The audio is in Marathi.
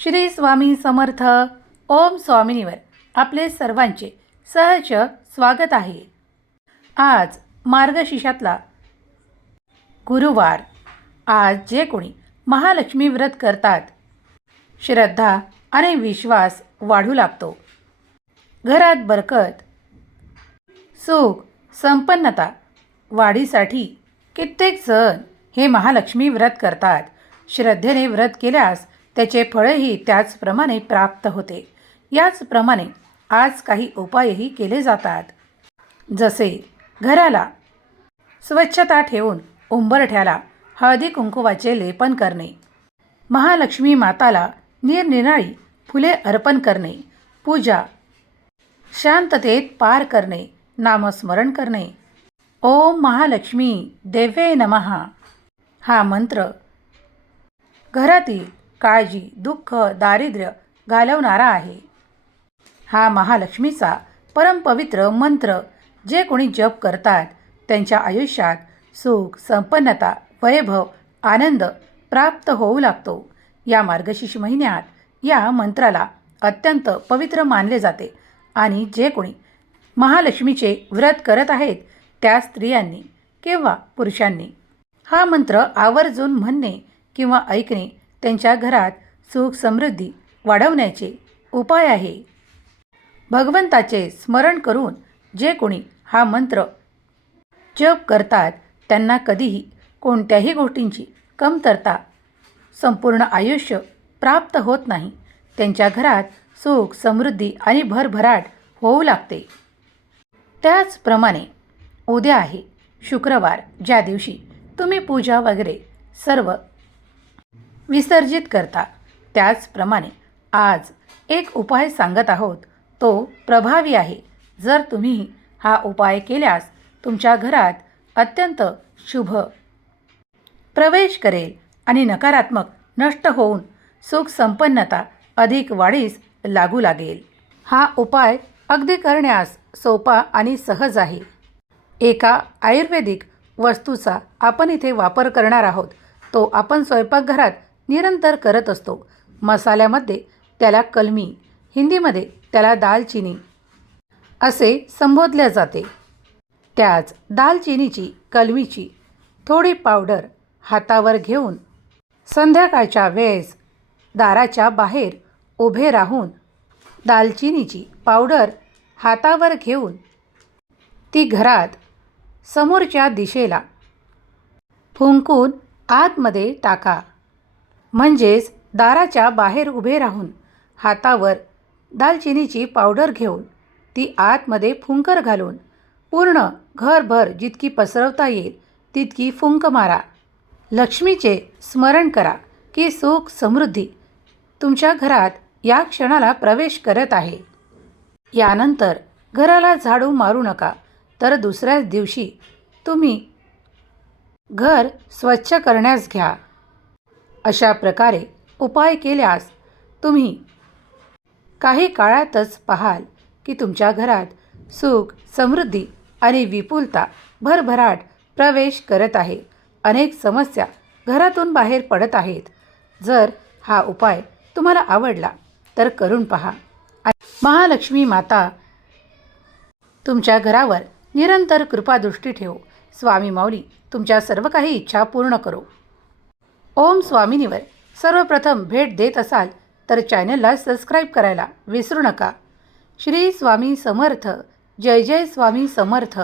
श्री स्वामी समर्थ. ओम स्वामिनीवर आपले सर्वांचे सहर्ष स्वागत आहे. आज मार्गशीर्षातला गुरुवार. आज जे कोणी महालक्ष्मी व्रत करतात, श्रद्धा आणि विश्वास वाढू लागतो. घरात बरकत, सुख, संपन्नता वाढीसाठी कित्येक जण हे महालक्ष्मी व्रत करतात. श्रद्धेने व्रत केल्यास त्याचे फळही त्याचप्रमाणे प्राप्त होते. याचप्रमाणे आज काही उपायही केले जातात. जसे घराला स्वच्छता ठेवून उंबरठ्याला हळदी कुंकुवाचे लेपन करणे, महालक्ष्मी माताला निरनिराळी फुले अर्पण करणे, पूजा शांततेत पार करणे, नामस्मरण करणे. ओम महालक्ष्मी देवे नमः हा मंत्र घरातील काळजी, दुःख, दारिद्र्य घालवणारा आहे. हा महालक्ष्मीचा परमपवित्र मंत्र जे कोणी जप करतात त्यांच्या आयुष्यात सुख, संपन्नता, वैभव, आनंद प्राप्त होऊ लागतो. या मार्गशीर्ष महिन्यात या मंत्राला अत्यंत पवित्र मानले जाते आणि जे कोणी महालक्ष्मीचे व्रत करत आहेत त्या स्त्रियांनी किंवा पुरुषांनी हा मंत्र आवर्जून म्हणणे किंवा ऐकणे त्यांच्या घरात सुख समृद्धी वाढवण्याचे उपाय आहे. भगवंताचे स्मरण करून जे कोणी हा मंत्र जप करतात त्यांना कधीही कोणत्याही गोष्टींची कमतरता, संपूर्ण आयुष्य प्राप्त होत नाही. त्यांच्या घरात सुख, समृद्धी आणि भरभराट होऊ लागते. त्याचप्रमाणे उद्या आहे शुक्रवार, ज्या दिवशी तुम्ही पूजा वगैरे सर्व विसर्जित करता. त्याचप्रमाणे आज एक उपाय सांगत आहोत, तो प्रभावी आहे. जर तुम्ही हा उपाय केल्यास तुमच्या घरात अत्यंत शुभ प्रवेश करेल आणि नकारात्मक नष्ट होऊन सुख संपन्नता अधिक वाढीस लागू लागेल. हा उपाय अगदी करण्यास सोपा आणि सहज आहे. एका आयुर्वेदिक वस्तूचा आपण इथे वापर करणार आहोत. तो आपण स्वयंपाकघरात निरंतर करत असतो. मसाल्यामध्ये त्याला कलमी, हिंदीमध्ये त्याला दालचिनी असे संबोधले जाते. त्याच दालचिनीची, कलमीची थोडी पावडर हातावर घेऊन संध्याकाळच्या वेळेस दाराच्या बाहेर उभे राहून दालचिनीची पावडर हातावर घेऊन ती घरात समोरच्या दिशेला फुंकून आतमध्ये टाका. म्हणजेच दाराच्या बाहेर उभे राहून हातावर दालचिनीची पावडर घेऊन ती आतमध्ये फुंकर घालून पूर्ण घरभर जितकी पसरवता येईल तितकी फुंक मारा. लक्ष्मीचे स्मरण करा की सुख समृद्धी तुमच्या घरात या क्षणाला प्रवेश करत आहे. यानंतर घराला झाडू मारू नका, तर दुसऱ्याच दिवशी तुम्ही घर स्वच्छ करण्यास घ्या. अशा प्रकारे उपाय केल्यास तुम्ही काही काळातच पाहाल की तुमच्या घरात सुख, समृद्धी आणि विपुलता भरभराट प्रवेश करत आहे. अनेक समस्या घरातून बाहेर पडत आहेत. जर हा उपाय तुम्हाला आवडला तर करून पहा. महालक्ष्मी माता तुमच्या घरावर निरंतर कृपादृष्टी ठेवो. स्वामी माऊली तुमच्या सर्व काही इच्छा पूर्ण करो. ओम स्वामिनीवर सर्वप्रथम भेट देत असाल तर चॅनलला सबस्क्राईब करायला विसरू नका. श्री स्वामी समर्थ. जय जय स्वामी समर्थ.